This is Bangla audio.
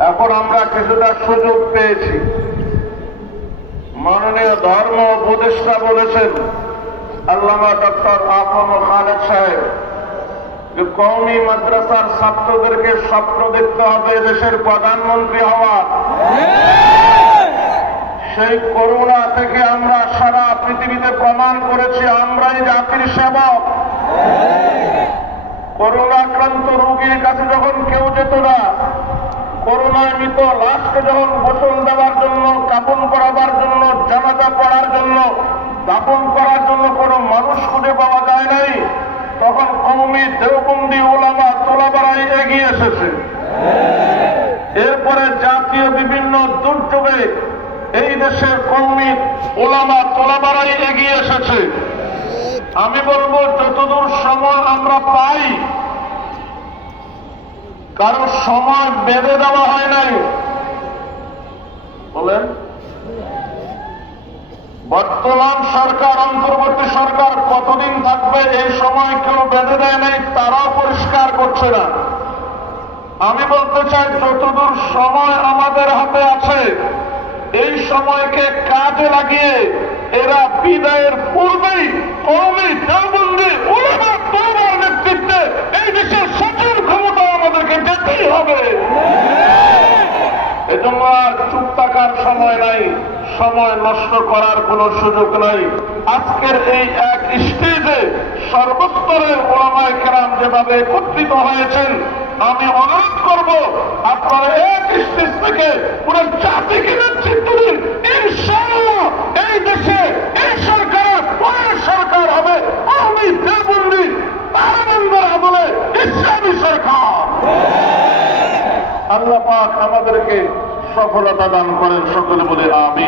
এখন আমরা কিছুটা সুযোগ পেয়েছি। মাননীয় ধর্ম উপদেষ্টা বলেছেন, আল্লামা ডক্টর আফম খালেদ সাহেব, যে কওমি মাদ্রাসার ছাত্রদেরকে স্বপ্ন দেখতে হবে দেশের প্রধানমন্ত্রী হওয়া সেই করোনা থেকে আমরা সারা পৃথিবীতে প্রমাণ করেছি, আমরাই জাতির সেবক। করোনা আক্রান্ত লাশকে যখন গোসল দেওয়ার জন্য কাপন করাবার জন্য, জানাজা পড়ার জন্য দাপন করার জন্য কোনো মানুষ খুঁজে পাওয়া যায় নাই, তখন কৌমি দেওবন্দি ওলামা তোলাবাড়াই এগিয়ে এসেছে। এরপরে জাতীয় বিভিন্ন দুর্যোগে এই দেশের কৌমি ওলামা তোলাবাড়াই এগিয়ে এসেছে। আমি বলব, যতদূর সময় আমরা পাই কারও সময় বেঁধে দেওয়া হয় নাই। বলেন। বর্তমান সরকার, অন্তর্বর্তী সরকার কতদিন থাকবে, এই সময় কেউ বেঁধে দেয় নাই, তারাও পরিষ্কার করছে না। আমি বলতে চাই, যতদূর সময় আমাদের হাতে আছে, এই সময়কে কাজে লাগিয়ে এরা বিদায়ের পূর্বেই কৌমি দেওবন্দি ওলামা তোলার নেতৃত্বে এই দেশের সচিব ক্ষমতা আমাদেরকে যেতেই হবে আর চুপ থাকার সময় নাই, সময় নষ্ট করার কোনো সুযোগ নাই। আজকের এই এক স্টেজে সর্বস্তরের ওলামায় কেরাম যেভাবে একত্রিত হয়েছেন, আমি অনুরোধ করব, আপনারা এক স্টেজ থেকে পুরো জাতিকে নেতৃত্ব দিন। এই দেশে এই সরকার পরের সরকার হবে আমি দেবন্দি তারানন্দের আমলে ইসলামী সরকার। আল্লাহ পাক আমাদেরকে সফলতা দান করেন সকলে বলে আমি